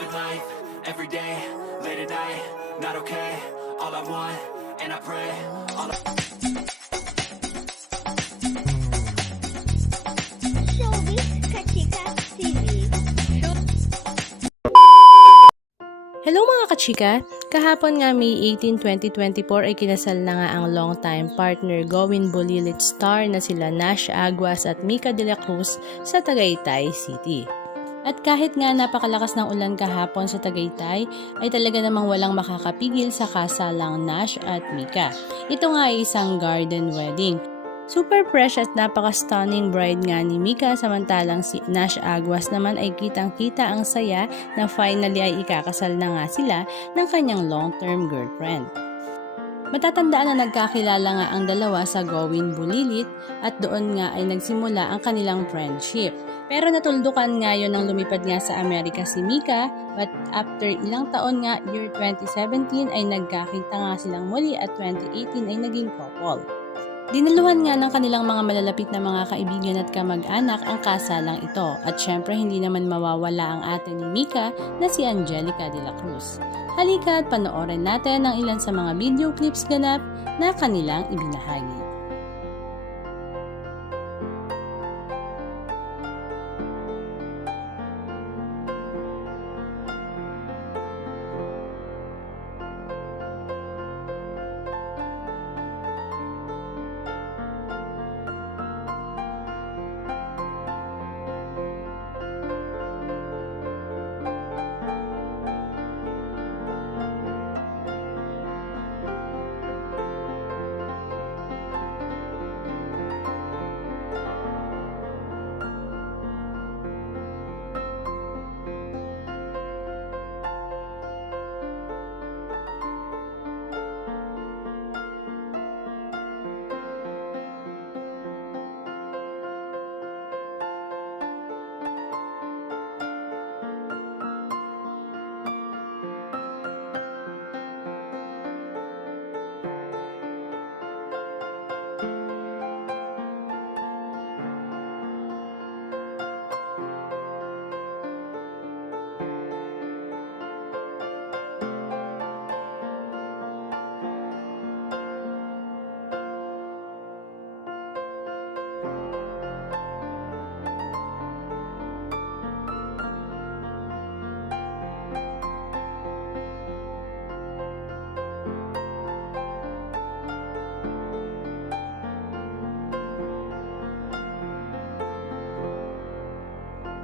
living life, every day, late at night, not okay. All I want, and I pray, all I Showbiz Kachika TV. Hello mga kachika! Kahapon nga May 18, 2024 ay kinasal na nga ang long-time partner Gowin Bulilit star na sila Nash Aguas at Mika De La Cruz sa Tagaytay City. At kahit nga napakalakas ng ulan kahapon sa Tagaytay, ay talaga namang walang makakapigil sa kasalang Nash at Mika. Ito nga ay isang garden wedding. Super fresh at napaka-stunning bride nga ni Mika, samantalang si Nash Aguas naman ay kitang-kita ang saya na finally ay ikakasal na nga sila ng kanyang long-term girlfriend. Matatandaan na nagkakilala nga ang dalawa sa Gowin Bulilit at doon nga ay nagsimula ang kanilang friendship. Pero natuldukan nga yon nang lumipad nga sa Amerika si Mika, but after ilang taon nga, year 2017 ay nagkakita nga silang muli at 2018 ay naging couple. Dinaluhan nga ng kanilang mga malalapit na mga kaibigan at kamag-anak ang kasalang ito at syempre hindi naman mawawala ang ate ni Mika na si Angelica De La Cruz. Halika at panoorin natin ang ilan sa mga video clips ganap na kanilang ibinahagi.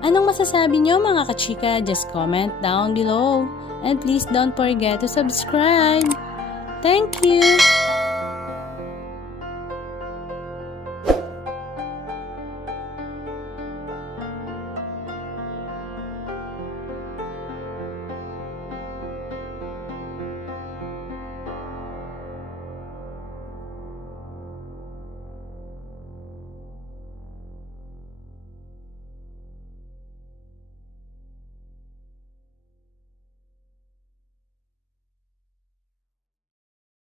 Anong masasabi nyo mga kachika? Just comment down below. And please don't forget to subscribe. Thank you!